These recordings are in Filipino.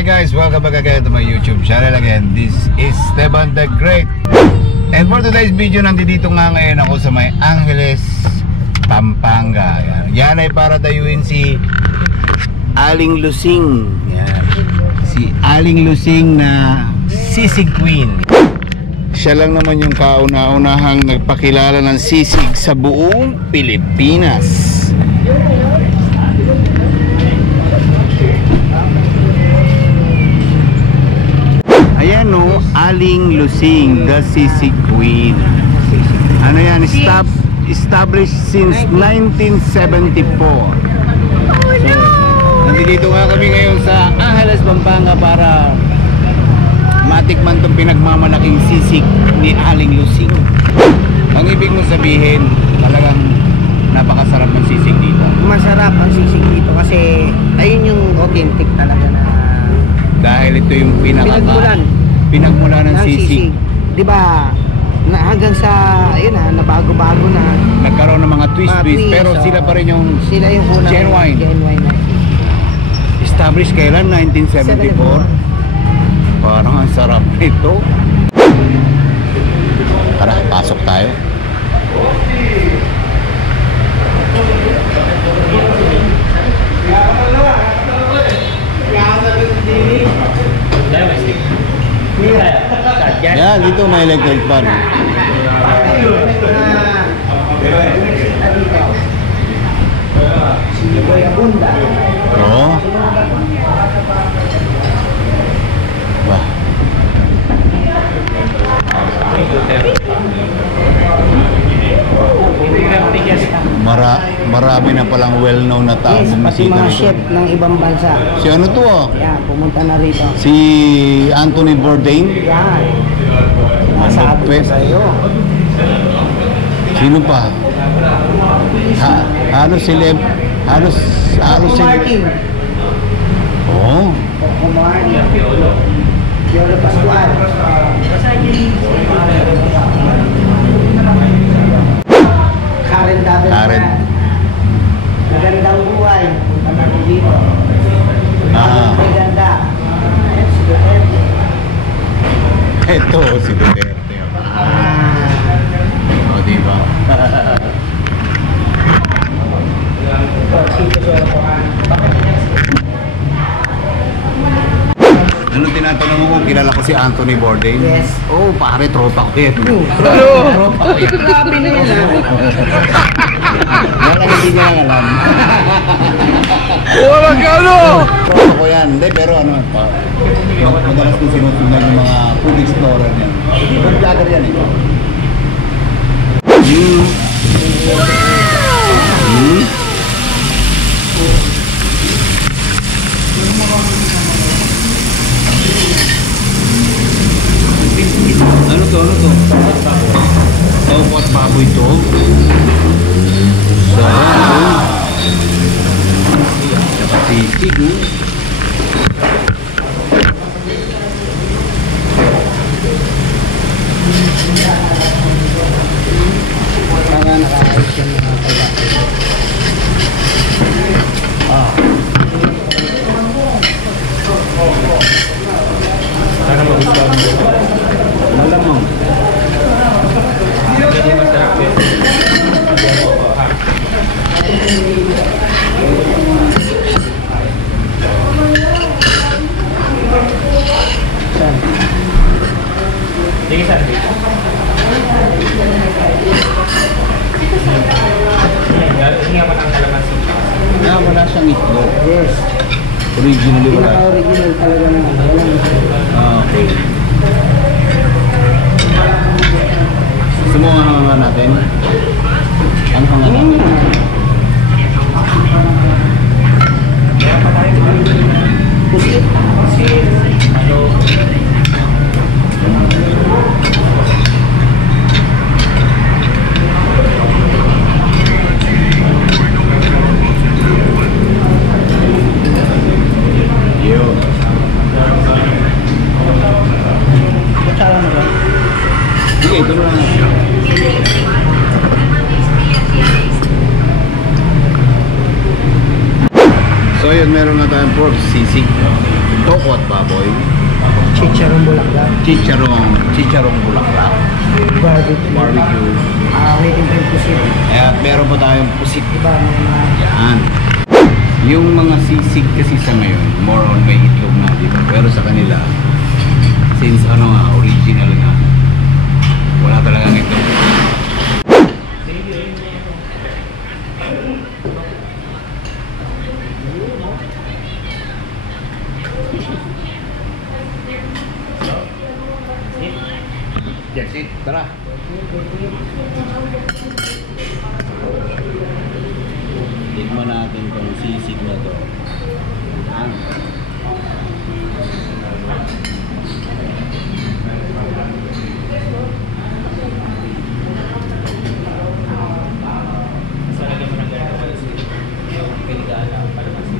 Hi guys, welcome back again to my YouTube channel again. This is Esteban the Great. And for today's video, nandito nga ngayon ako sa may Angeles, Pampanga. Yan ay para dayuin si Aling Lusing. Yan. Si Aling Lusing na sisig queen. Siya lang naman yung kauna-unahang nagpakilala ng sisig sa buong Pilipinas. Ayan o, Aling Lusing, the sisig queen. Ano yan, established since 1974. So, nandito nga kami ngayon sa Angeles, Pampanga para matikman itong pinagmamalaking sisig ni Aling Lusing. Ang ibig mong sabihin, talagang napakasarap ng sisig dito. Masarap ang sisig dito kasi ayun yung authentic talaga na. Dahil ito yung pinagmulan ng sisig. 'Di ba? Hanggang sa ayun na bago-bago na nagkaroon ng mga twist, pero so, sila pa rin yung unang genuine na. Established kailan? 1974. Parang ang sarap nito. Tara, pasok tayo. Ya, dito may electric fan. Oh. Wah. Marami na palang well-known na tao bumisita mga chef ng ibang bansa. Si ano to? Yan, pumunta na rito. Si Anthony Bourdain. Yan. Masabi ko sa'yo. Sino pa? Halos sila. Martin. Oh. Martin. Yolo Pascual. Karen. Magandang buhay. Punta na dito. Maganda. Si Duterte. Ito, si Duterte. O, diba? Anong tinatanong mo kung kilala ko si Anthony Bourdain? Yes. Oh, pare, tropa ko yan. Tropa ko yan. Grabe na yan. Wala, hindi niya lang alam. Wala ka ano! Tropa ko yan. Hindi, pero ano, madalas kong sinusundan yung mga food explorer yan. Food vlogger yan eh. Ano to? Topo at baboy to. Sarap. Saka sisig. Para nakakayos yung mga pagkakas. Sana magustuhan mo. Malamang. Hindi masarap yun. Sige, sir. Hindi nga matang kalamansi. Wala siyang itlog. Yes. Originally wala. Pinaka-original talaga na. Okay. Gusto mo ang hanga natin? Ang hanga natin? Pusit. Ano? Kutsara mo ba? Sige, ito na lang. So ayun, meron na tayong pork sisig. Tokwa at baboy. Chicharong bulaklak. Chicharong bulaklak. Barbecue. Waiting for pusit. At meron po tayong pusit. Diba, mga... Yan. Yung mga sisig kasi sa ngayon, more on may itlog na, di ba? Pero sa kanila, since original na, wala talagang itlog. That's it. Tara. Tikman natin tong sisig na to. Yan. Sa lagyan mo ng ganito pala sweet. Yung piligaan na kalamansi.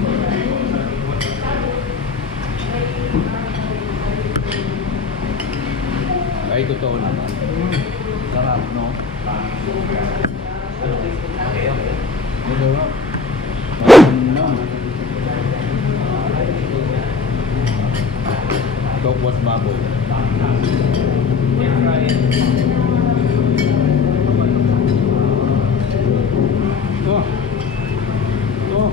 Ay, totoo naman. Sarap, no? Okay. Masarap. Tokwas baboy. Oh. Oh.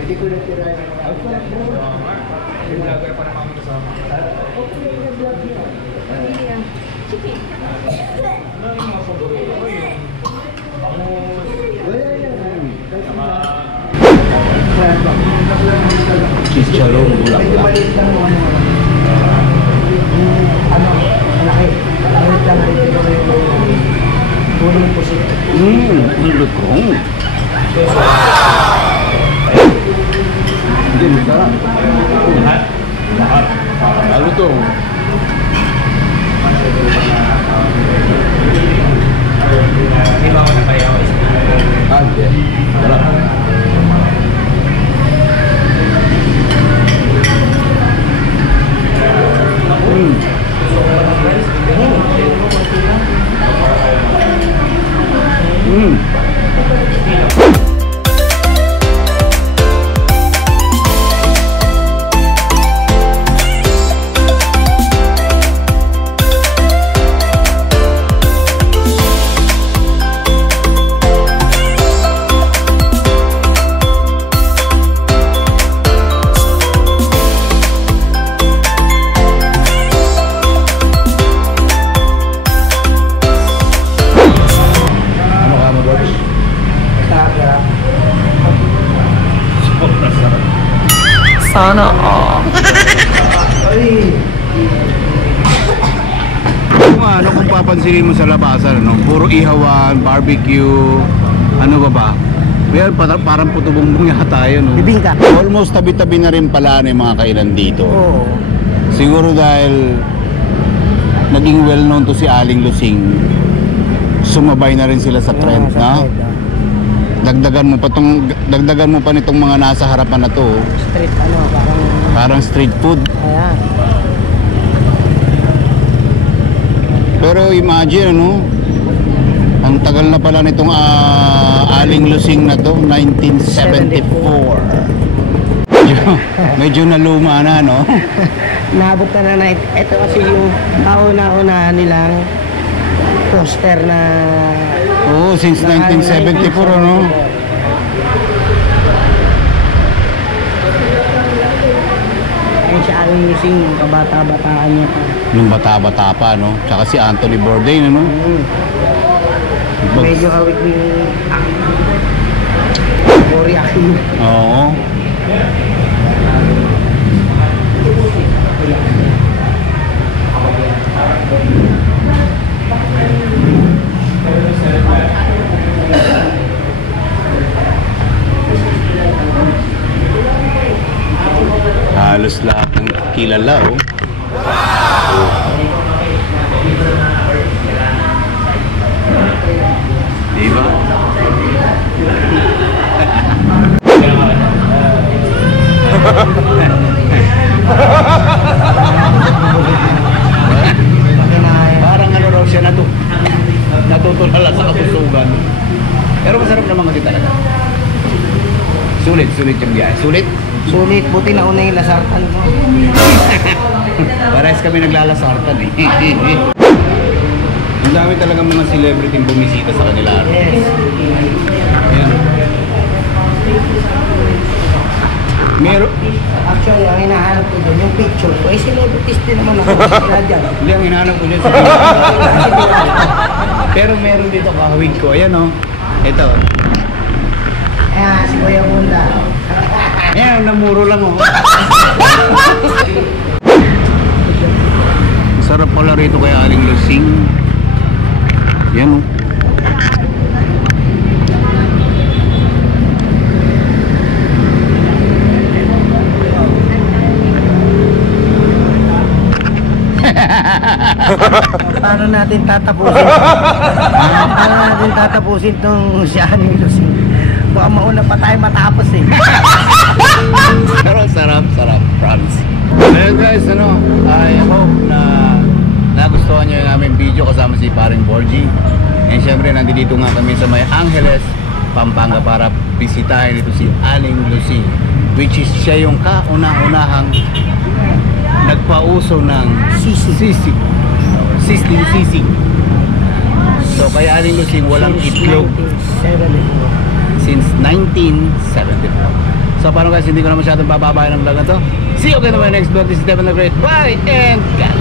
Hindi ko natira yung Yung vlogger pa naman kasama. Ano yung mga paborito ko? Yung bangus, Chicharong bulaklak. maliit lang yung malaki. Maliit lang yung pulong pusit. Ang lutong. Hindi, masarap. lahat. Lahat. Lalo to. Di ba ako napayaw? Hindi. Sarap. Sana all. Kung papansinin mo sa labasan, puro ihawan, barbecue, ano ba? Well, parang puto bongbong yata yun. Bibingka. Almost tabi-tabi na rin pala yung mga kainan dito. Oo. Siguro dahil naging well known to si Aling Lusing, sumabay na rin sila sa trend, na? Dagdagan mo pa nitong mga nasa harapan na to. Street Parang street food. Ayan. Pero imagine, ang tagal na pala nitong Aling Lusing na to, 1974. Medyo naluma na, no? Naabot na na. Ito kasi yung kauna-una nilang poster na... Oo, since 1974, no? Yung si Aling Lusing, kabata-bataan niya pa. Nung bata-bata pa, no? Tsaka si Anthony Bourdain, no? Medyo hawik yung Cory Aquino. Oo. Halos lahat ng kilala, oh. Sulit yung biyahe. Sulit? Sulit, buti na una yung lasartan ko. Parehas kami naglalasartan eh. Ang dami talagang mga celebrity bumisita sa kanila. Yes. Ayan. Meron. Actually, ang hinahanap ko doon, yung picture ko, celebrities din naman ako. Kaya dyan. Hindi, ang hinahanap ko dyan sa pero meron dito kahawig ko. Ayan o. Ito. Ayan, si Kuya Bunda. Ayan, namuro lang o. Sarap pala rito kaya Aling Lusing. Yan o. Paano natin tatapusin? Paano natin tatapusin tong si Aling Lusing? Baka mauna pa tayo matapos eh. Pero sarap, promise. Ayun guys, I hope na nagustuhan nyo yung aming video kasama si Paring Borgie. And syempre, nandito nga kami sa May Angeles, Pampanga para bisitahin ito si Aling Lusing, which is siya yung kauna-unahang nagpauso ng sisig. So kay Aling Lusing walang itlog since 1974. So paano guys, hindi ko na masyadong bababayan ng vlog na to. See you again in my next vlog. This is Devon the Great. Bye and God